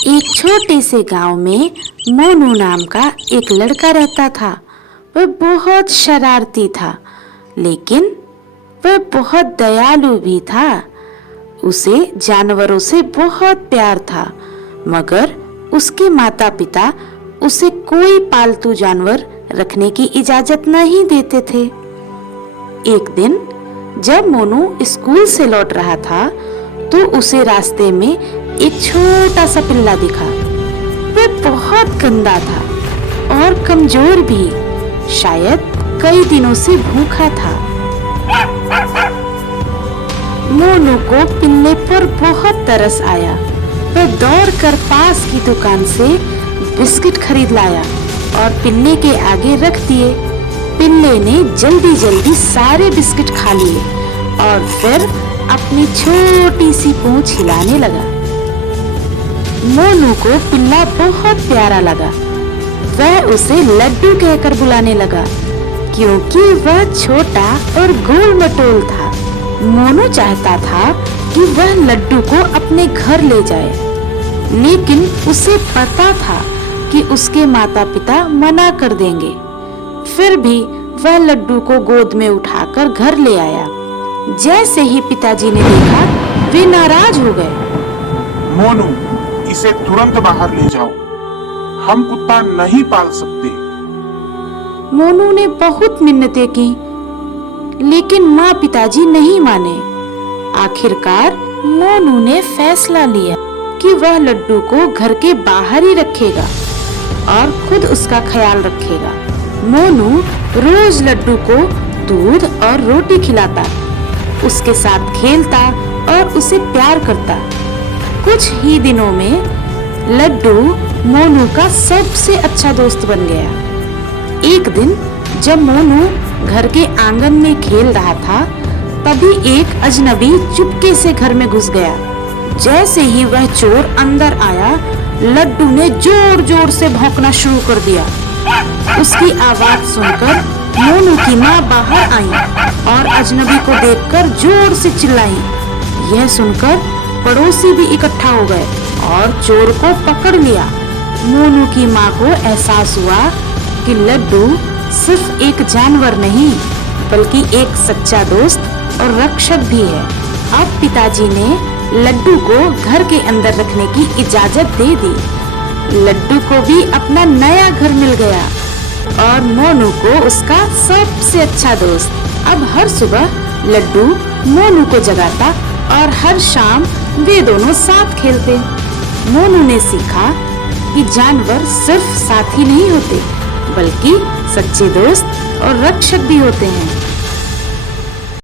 एक छोटे से गांव में मोनू नाम का एक लड़का रहता था। वह बहुत शरारती था, लेकिन वह बहुत दयालु भी था। उसे जानवरों से बहुत प्यार था, मगर उसके माता पिता उसे कोई पालतू जानवर रखने की इजाजत नहीं देते थे। एक दिन जब मोनू स्कूल से लौट रहा था, तो उसे रास्ते में एक छोटा सा पिल्ला दिखा। वह बहुत गंदा था और कमजोर भी, शायद कई दिनों से भूखा था। मोनू को पिल्ले पर बहुत तरस आया। वह दौड़कर पास की दुकान से बिस्किट खरीद लाया और पिल्ले के आगे रख दिए। पिल्ले ने जल्दी जल्दी सारे बिस्किट खा लिए और फिर अपनी छोटी सी पूंछ हिलाने लगा। मोनू को पिल्ला बहुत प्यारा लगा। वह उसे लड्डू कहकर बुलाने लगा, क्योंकि वह छोटा और गोल मटोल था। मोनू चाहता था कि वह लड्डू को अपने घर ले जाए, लेकिन उसे पता था कि उसके माता पिता मना कर देंगे। फिर भी वह लड्डू को गोद में उठाकर घर ले आया। जैसे ही पिताजी ने देखा, वे नाराज हो गए। मोनू, इसे तुरंत बाहर ले जाओ। हम कुत्ता नहीं पाल सकते। मोनू ने बहुत मिन्नतें की, लेकिन माँ पिताजी नहीं माने। आखिरकार मोनू ने फैसला लिया कि वह लड्डू को घर के बाहर ही रखेगा और खुद उसका ख्याल रखेगा। मोनू रोज लड्डू को दूध और रोटी खिलाता, उसके साथ खेलता और उसे प्यार करता। कुछ ही दिनों में लड्डू मोनू का सबसे अच्छा दोस्त बन गया। एक दिन जब मोनू घर के आंगन में खेल रहा था, तभी एक अजनबी चुपके से घर में घुस गया। जैसे ही वह चोर अंदर आया, लड्डू ने जोर जोर से भौंकना शुरू कर दिया। उसकी आवाज सुनकर मोनू की माँ बाहर आई और अजनबी को देखकर जोर से चिल्लाई। यह सुनकर पड़ोसी भी इकट्ठा हो गए और चोर को पकड़ लिया। मोनू की माँ को एहसास हुआ कि लड्डू सिर्फ एक जानवर नहीं, बल्कि एक सच्चा दोस्त और रक्षक भी है। अब पिताजी ने लड्डू को घर के अंदर रखने की इजाजत दे दी। लड्डू को भी अपना नया घर मिल गया और मोनू को उसका सबसे अच्छा दोस्त। अब हर सुबह लड्डू मोनू को जगाता और हर शाम वे दोनों साथ खेलते। मोनू ने सीखा कि जानवर सिर्फ साथी नहीं होते, बल्कि सच्चे दोस्त और रक्षक भी होते हैं।